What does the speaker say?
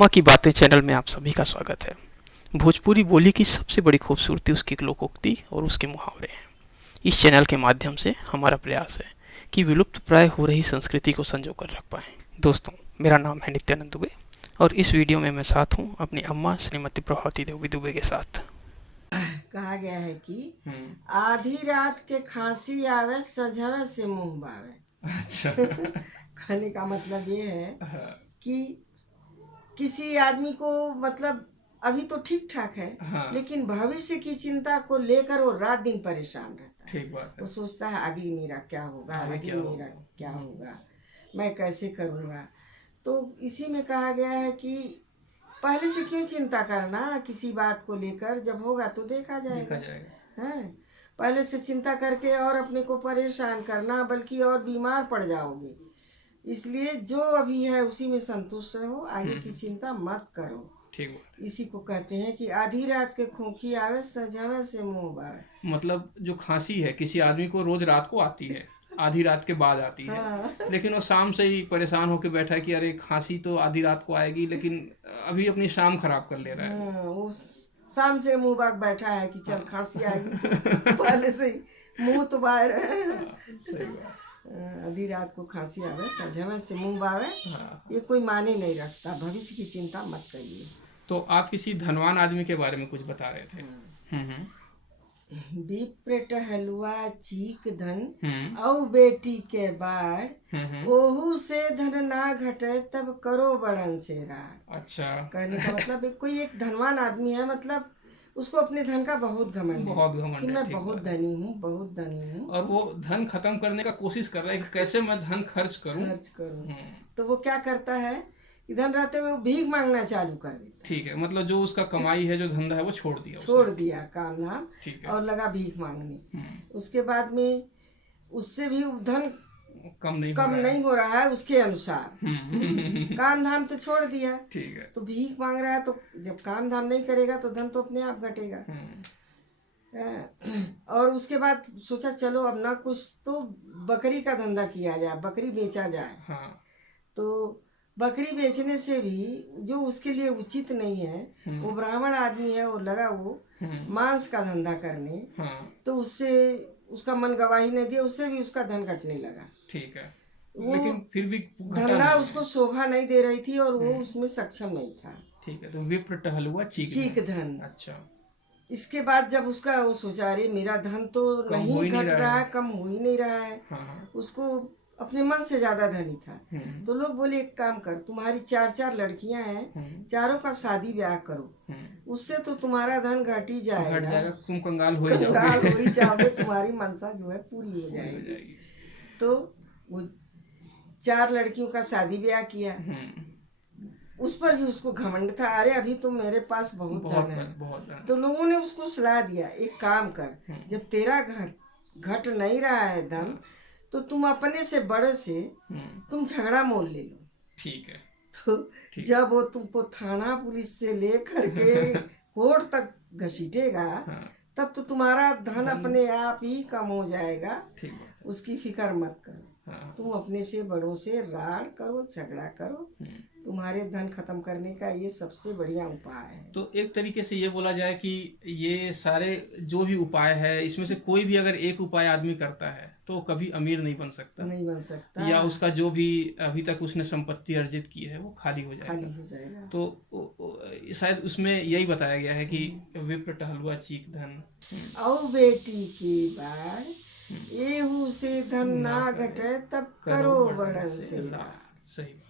अम्मा की बातें चैनल में आप सभी का स्वागत है। भोजपुरी बोली की सबसे बड़ी खूबसूरती उसकी लोकोक्ति और उसके मुहावरे हैं। इस चैनल के माध्यम से हमारा प्रयास है कि विलुप्त प्राय हो रही संस्कृति को संजो कर रख पाएं। दोस्तों, मेरा नाम है नित्यानंद दुबे और इस वीडियो में मैं साथ हूँ अपनी अम्मा श्रीमती प्रभावती देवी दुबे के साथ। कहा गया है कि आधी रात के खांसी आवे सजवे से मुंह बावे। अच्छा। कहने का मतलब ये है कि किसी आदमी को मतलब अभी तो ठीक ठाक है, हाँ। लेकिन भविष्य की चिंता को लेकर वो रात दिन परेशान रहता है। ठीक बात है। वो सोचता है आगे मेरा क्या होगा, आगे मेरा क्या होगा, मैं कैसे करूँगा। तो इसी में कहा गया है कि पहले से क्यों चिंता करना किसी बात को लेकर, जब होगा तो देखा जाएगा। हैं? पहले से चिंता करके और अपने को परेशान करना, बल्कि और बीमार पड़ जाओगे। इसलिए जो अभी है उसी में संतुष्ट रहो, आगे की चिंता मत करो। ठीक बात। इसी को कहते हैं कि आधी रात के खोखी आवे सजवे से मुंह बावे। मतलब जो खांसी है किसी आदमी को रोज रात को आती है, आधी रात के बाद आती है। हाँ। लेकिन वो शाम से ही परेशान होकर बैठा है कि अरे खांसी तो आधी रात को आएगी, लेकिन अभी अपनी शाम खराब कर ले रहा है। हाँ, वो शाम से मुंह बाग बैठा है कि चल खांसी आएगी तो पहले से ही मुंह तो बाहर है। सही बात। आधी रात को खांसी आवे सजवे से मुंह बावे। हाँ। ये कोई माने नहीं रखता। भविष्य की चिंता मत करिए। तो आप किसी धनवान आदमी के बारे में कुछ बता रहे थे। विप्र टहलुआ चीक धन औ बेटी के बाढ़, ओहू से धन ना घटे तब करो बड़न से रार। अच्छा। कहने का मतलब कोई एक धनवान आदमी है, मतलब उसको अपने धन का बहुत घमंड है, बहुत घमंड कि है, मैं ठीक बहुत बात है। धनी हूँ, बहुत धनी हूँ। और वो धन खत्म करने का कोशिश कर रहा है कि कैसे मैं धन खर्च करूं। तो वो क्या करता है, धन रहते हुए वो भीख मांगना चालू कर देता। ठीक है, मतलब जो उसका कमाई है, जो धंधा है, वो छोड़ दिया काम धाम ठीक है। और लगा भीख मांगने। उसके बाद में उससे भी धन कम नहीं हो रहा है उसके अनुसार। काम धाम तो छोड़ दिया, ठीक है। तो भीख मांग रहा है। तो जब काम धाम नहीं करेगा तो धन तो अपने आप घटेगा। और उसके बाद सोचा चलो अब ना कुछ तो बकरी का धंधा किया जाए, बकरी बेचा जाए। हाँ। तो बकरी बेचने से भी जो उसके लिए उचित नहीं है, वो ब्राह्मण आदमी है, वो लगा वो मांस का धंधा करने। तो उससे उसका मन गवाही नहीं दिया, उससे भी उसका धन घटने लगा। ठीक है। वो लेकिन फिर भी धंधा उसको शोभा नहीं दे रही थी और वो उसमें सक्षम नहीं था। ठीक है। तो विप्र टहलुआ चीक धन। अच्छा। इसके बाद जब उसका वो सोचा अरे मेरा धन तो नहीं घट रहा है, कम हो ही नहीं रहा है। उसको अपने मन से ज्यादा धनी था। तो लोग बोले एक काम कर, तुम्हारी 4 लड़कियां हैं, चारों का शादी ब्याह करो, उससे तो तुम्हारा धन घट ही जाएगा, तुम कंगाल हो ही जाओगे, तुम्हारी मनसा जो है पूरी हो जाएगी। तो वो 4 लड़कियों का शादी ब्याह किया। उस पर भी उसको घमंड था, अरे अभी तो मेरे पास बहुत धन है। तो लोगों ने उसको सलाह दिया एक काम कर, जब तेरा घट नहीं रहा है धन, तो तुम अपने से बड़े से तुम झगड़ा मोल ले लो। ठीक है। तो जब वो तुमको थाना पुलिस से लेकर के कोर्ट तक घसीटेगा, तब तो तुम्हारा धन अपने आप ही कम हो जाएगा। उसकी फिक्र मत करो। तुम अपने से बड़ों से राड़ करो, झगड़ा करो, तुम्हारे धन खत्म करने का ये सबसे बढ़िया उपाय है। तो एक तरीके से ये बोला जाए कि ये सारे जो भी उपाय है, इसमें से कोई भी अगर एक उपाय आदमी करता है तो कभी अमीर नहीं बन सकता, या उसका जो भी अभी तक उसने संपत्ति अर्जित की है वो खाली हो जाएगा। तो शायद उसमें यही बताया गया है कि विप्र टहलुआ चीक धन और बेटी की बार, एहू से धन ना घटे तब करो बड़न से। सही बात।